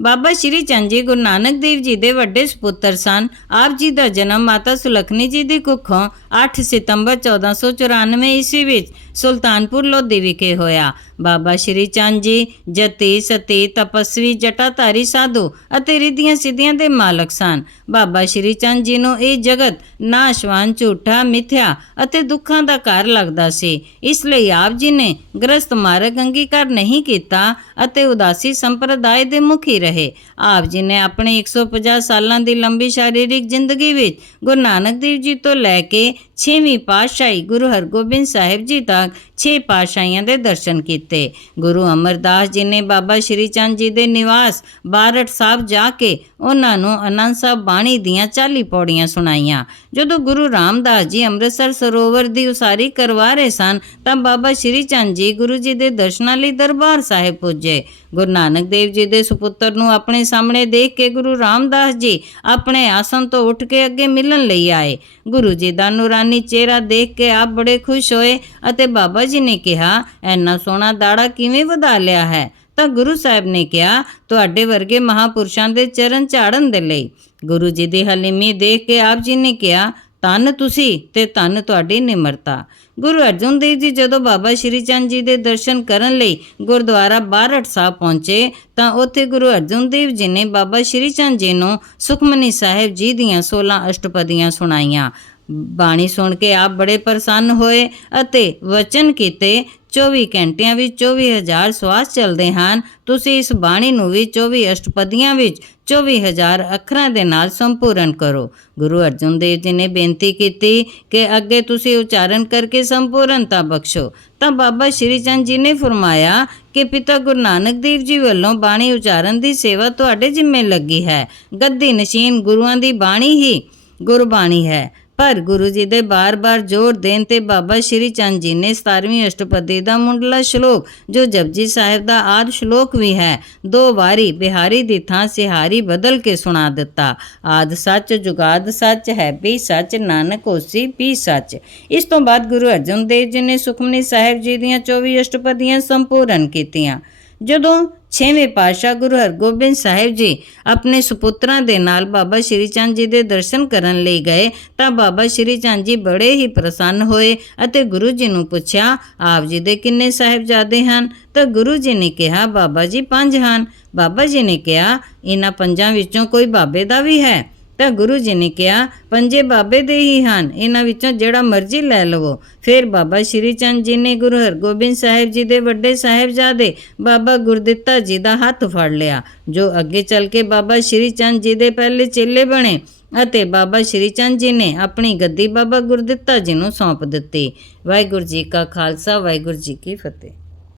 ਬਾਬਾ ਸ਼੍ਰੀ ਚੰਦ ਜੀ ਗੁਰੂ ਨਾਨਕ ਦੇਵ ਜੀ ਦੇ ਵੱਡੇ ਸੁਪੁੱਤਰ ਸਨ। ਆਪ ਜੀ ਦਾ ਜਨਮ ਮਾਤਾ ਸੁਲਖਣੀ ਜੀ ਦੀ ਕੁੱਖੋਂ 8 ਸਤੰਬਰ 1494 ਈਸਵੀ ਵਿੱਚ ਸੁਲਤਾਨਪੁਰ ਲੋਧੀ ਵਿਖੇ ਹੋਇਆ। ਬਾਬਾ ਸ਼੍ਰੀ ਚੰਦ ਜੀ ਜਤੀ, ਸਤੀ, ਤਪਸਵੀ, ਜਟਾਧਾਰੀ, ਸਾਧੂ ਅਤੇ ਰਿੱਧੀਆਂ ਸਿੱਧੀਆਂ ਦੇ ਮਾਲਕ ਸਨ। ਬਾਬਾ ਸ਼੍ਰੀ ਚੰਦ ਜੀ ਨੂੰ ਇਹ ਜਗਤ ਨਾਸ਼ਵਾਨ, ਝੂਠਾ, ਮਿਥਿਆ ਅਤੇ ਦੁੱਖਾਂ ਦਾ ਘਰ ਲੱਗਦਾ ਸੀ। ਇਸ ਲਈ ਆਪ ਜੀ ਨੇ ਗ੍ਰਸਤ ਮਾਰਗ ਅੰਗੀਕਾਰ ਨਹੀਂ ਕੀਤਾ ਅਤੇ ਉਦਾਸੀ ਸੰਪਰਦਾਇ ਦੇ ਮੁਖੀ ਰਹੇ। ਆਪ ਜੀ ਨੇ ਆਪਣੇ 150 ਸਾਲਾਂ ਦੀ ਲੰਬੀ ਸ਼ਾਰੀਰਿਕ ਜ਼ਿੰਦਗੀ ਵਿੱਚ ਗੁਰੂ ਨਾਨਕ ਦੇਵ ਜੀ ਤੋਂ ਲੈ ਕੇ 6ਵੀਂ ਪਾਤਸ਼ਾਹੀ ਗੁਰੂ ਹਰਗੋਬਿੰਦ ਸਾਹਿਬ ਜੀ ਤੱਕ 6 ਪਾਤਸ਼ਾਹੀਆਂ ਦੇ ਦਰਸ਼ਨ ਕੀਤੇ। ਗੁਰੂ ਅਮਰਦਾਸ ਜੀ ਨੇ ਬਾਬਾ ਸ਼੍ਰੀ ਚੰਦ ਜੀ ਦੇ ਨਿਵਾਸ ਬਾਰਠ ਸਾਹਿਬ ਜਾ ਕੇ ਉਹਨਾਂ ਨੂੰ ਅਨੰਦ ਸਾਹਿਬ ਬਾਣੀ ਦੀਆਂ 40 ਪੌੜੀਆਂ ਸੁਣਾਈਆਂ। ਜਦੋਂ ਗੁਰੂ ਰਾਮਦਾਸ ਜੀ ਅੰਮ੍ਰਿਤਸਰ ਸਰੋਵਰ ਦੀ ਉਸਾਰੀ ਕਰਵਾ ਰਹੇ ਸਨ, ਤਾਂ ਬਾਬਾ ਸ਼੍ਰੀ ਚੰਦ ਜੀ ਗੁਰੂ ਜੀ ਦੇ ਦਰਸ਼ਨਾਂ ਲਈ ਦਰਬਾਰ ਸਾਹਿਬ ਪੁੱਜੇ। ਗੁਰੂ ਨਾਨਕ ਦੇਵ ਜੀ ਦੇ ਸੁਪੁੱਤਰ ਨੂੰ ਆਪਣੇ ਸਾਹਮਣੇ ਦੇਖ ਕੇ ਗੁਰੂ ਰਾਮਦਾਸ ਜੀ ਆਪਣੇ ਆਸਨ ਤੋਂ ਉੱਠ ਕੇ ਅੱਗੇ ਮਿਲਣ ਲਈ ਆਏ। ਗੁਰੂ ਜੀ ਦਾ ਨੂਰਾਨੀ ਚਿਹਰਾ ਦੇਖ ਕੇ ਆਪ ਬੜੇ ਖੁਸ਼ ਹੋਏ ਅਤੇ ਬਾਬਾ ਜੀ ਨੇ ਕਿਹਾ ਐਨਾ ਸੋਹਣਾ ਦਾੜਾ ਕਿਵੇਂ ਵਧਾ ਲਿਆ ਹੈ? ਤਾਂ ਗੁਰੂ ਸਾਹਿਬ ਨੇ ਕਿਹਾ, ਤੁਹਾਡੇ ਵਰਗੇ ਮਹਾਪੁਰਸ਼ਾਂ ਦੇ ਚਰਨ ਝਾੜਨ ਦੇ ਲਈ। ਗੁਰੂ ਜੀ ਦੀ ਹਲੀਮੀ ਦੇਖ ਕੇ ਆਪ ਜੀ ਨੇ ਕਿਹਾ ਧੰਨ ਤੁਸੀਂ ਤੇ ਧੰਨ ਤੁਹਾਡੀ ਨਿਮਰਤਾ। ਗੁਰੂ ਅਰਜਨ ਦੇਵ ਜੀ ਜਦੋਂ ਬਾਬਾ ਸ਼੍ਰੀ ਚੰਦ ਜੀ ਦੇ ਦਰਸ਼ਨ ਕਰਨ ਲਈ ਗੁਰਦੁਆਰਾ ਬਾਰਟ ਸਾਹਿਬ ਪਹੁੰਚੇ ਤਾਂ ਉੱਥੇ ਗੁਰੂ ਅਰਜਨ ਦੇਵ ਜੀ ਨੇ ਬਾਬਾ ਸ਼੍ਰੀ ਚੰਦ ਜੀ ਨੂੰ ਸੁਖਮਨੀ ਸਾਹਿਬ ਜੀ ਦੀਆਂ 16 ਅਸ਼ਟਪਦੀਆਂ ਸੁਣਾਈਆਂ। ਬਾਣੀ ਸੁਣ ਕੇ ਆਪ ਬੜੇ ਪ੍ਰਸੰਨ ਹੋਏ ਅਤੇ ਵਚਨ ਕੀਤੇ 24 ਘੰਟਿਆਂ ਵਿੱਚ 24000 ਸਵਾਸ ਚੱਲਦੇ ਹਨ। ਤੁਸੀਂ ਇਸ ਬਾਣੀ ਨੂੰ ਵੀ 24 ਅਸ਼ਟਪਦੀਆਂ ਵਿੱਚ 24000 ਅੱਖਰਾਂ ਦੇ ਨਾਲ ਸੰਪੂਰਨ ਕਰੋ। ਗੁਰੂ ਅਰਜਨ ਦੇਵ ਜੀ ਨੇ ਬੇਨਤੀ ਕੀਤੀ ਕਿ ਅੱਗੇ ਤੁਸੀਂ ਉਚਾਰਨ ਕਰਕੇ ਸੰਪੂਰਨਤਾ ਬਖਸ਼ੋ। ਤਾਂ ਬਾਬਾ ਸ਼੍ਰੀ ਚੰਦ ਜੀ ਨੇ ਫਰਮਾਇਆ ਕਿ ਪਿਤਾ ਗੁਰੂ ਨਾਨਕ ਦੇਵ ਜੀ ਵੱਲੋਂ ਬਾਣੀ ਉਚਾਰਨ ਦੀ ਸੇਵਾ ਤੁਹਾਡੇ ਜਿੰਮੇ ਲੱਗੀ ਹੈ। ਗੱਦੀ ਨਸ਼ੀਨ ਗੁਰੂਆਂ ਦੀ ਬਾਣੀ ਹੀ ਗੁਰਬਾਣੀ ਹੈ। ਪਰ ਗੁਰੂ ਜੀ ਦੇ ਬਾਰ-ਬਾਰ ਜ਼ੋਰ ਦੇਣ ਤੇ ਬਾਬਾ ਸ਼੍ਰੀ ਚੰਦ ਜੀ ਨੇ 17ਵੀਂ ਅਸ਼ਟਪਦੀ ਦਾ ਮੁੰਡਲਾ ਸ਼ਲੋਕ, ਜੋ ਜਪਜੀ ਸਾਹਿਬ ਦਾ ਆਦ ਸ਼ਲੋਕ ਵੀ ਹੈ, ਦੋ ਵਾਰੀ ਬਿਹਾਰੀ ਦੀ ਥਾਂ ਸਿਹਾਰੀ ਬਦਲ ਕੇ ਸੁਣਾ ਦਿੱਤਾ। ਆਦ ਸੱਚ, ਜੁਗਾਦ ਸੱਚ, ਹੈ ਵੀ ਸੱਚ, ਨਾਨਕ ਹੋਸੀ ਵੀ ਸੱਚ। ਇਸ ਤੋਂ ਬਾਅਦ ਗੁਰੂ ਅਰਜਨ ਦੇਵ ਜੀ ਨੇ ਸੁਖਮਨੀ ਸਾਹਿਬ ਜੀ ਦੀਆਂ 24 ਅਸ਼ਟਪਦੀਆਂ ਸੰਪੂਰਨ ਕੀਤੀਆਂ। ਜਦੋਂ ਛੇਵੇਂ ਪਾਤਸ਼ਾਹ ਗੁਰੂ ਹਰਗੋਬਿੰਦ ਸਾਹਿਬ ਜੀ ਆਪਣੇ ਸੁਪੁੱਤਰਾਂ ਦੇ ਨਾਲ ਬਾਬਾ ਸ਼੍ਰੀ ਚੰਦ ਜੀ ਦੇ ਦਰਸ਼ਨ ਕਰਨ ਲਈ ਗਏ ਤਾਂ ਬਾਬਾ ਸ਼੍ਰੀ ਚੰਦ ਜੀ ਬੜੇ ਹੀ ਪ੍ਰਸੰਨ ਹੋਏ ਅਤੇ ਗੁਰੂ ਜੀ ਨੂੰ ਪੁੱਛਿਆ, ਆਪ ਜੀ ਦੇ ਕਿੰਨੇ ਸਾਹਿਬਜ਼ਾਦੇ ਹਨ? ਤਾਂ ਗੁਰੂ ਜੀ ਨੇ ਕਿਹਾ, ਬਾਬਾ ਜੀ ਪੰਜ ਹਨ। ਬਾਬਾ ਜੀ ਨੇ ਕਿਹਾ, ਇਹਨਾਂ ਪੰਜਾਂ ਵਿੱਚੋਂ ਕੋਈ ਬਾਬੇ ਦਾ ਵੀ ਹੈ? ਤਾਂ ਗੁਰੂ ਜੀ ਨੇ ਕਿਹਾ, ਪੰਜੇ ਬਾਬੇ ਦੇ ਹੀ ਹਨ, ਇਹਨਾਂ ਵਿੱਚੋਂ ਜਿਹੜਾ ਮਰਜ਼ੀ ਲੈ ਲਵੋ। ਫਿਰ ਬਾਬਾ ਸ਼੍ਰੀ ਚੰਦ ਜੀ ਨੇ ਗੁਰੂ ਹਰਗੋਬਿੰਦ ਸਾਹਿਬ ਜੀ ਦੇ ਵੱਡੇ ਸਾਹਿਬਜ਼ਾਦੇ ਬਾਬਾ ਗੁਰਦਿੱਤਾ ਜੀ ਦਾ ਹੱਥ ਫੜ ਲਿਆ, ਜੋ ਅੱਗੇ ਚੱਲ ਕੇ ਬਾਬਾ ਸ਼੍ਰੀ ਚੰਦ ਜੀ ਦੇ ਪਹਿਲੇ ਚੇਲੇ ਬਣੇ ਅਤੇ ਬਾਬਾ ਸ਼੍ਰੀ ਚੰਦ ਜੀ ਨੇ ਆਪਣੀ ਗੱਦੀ ਬਾਬਾ ਗੁਰਦਿੱਤਾ ਜੀ ਨੂੰ ਸੌਂਪ ਦਿੱਤੀ। ਵਾਹਿਗੁਰੂ ਜੀ ਕਾ ਖਾਲਸਾ, ਵਾਹਿਗੁਰੂ ਜੀ ਕੀ ਫਤਿਹ।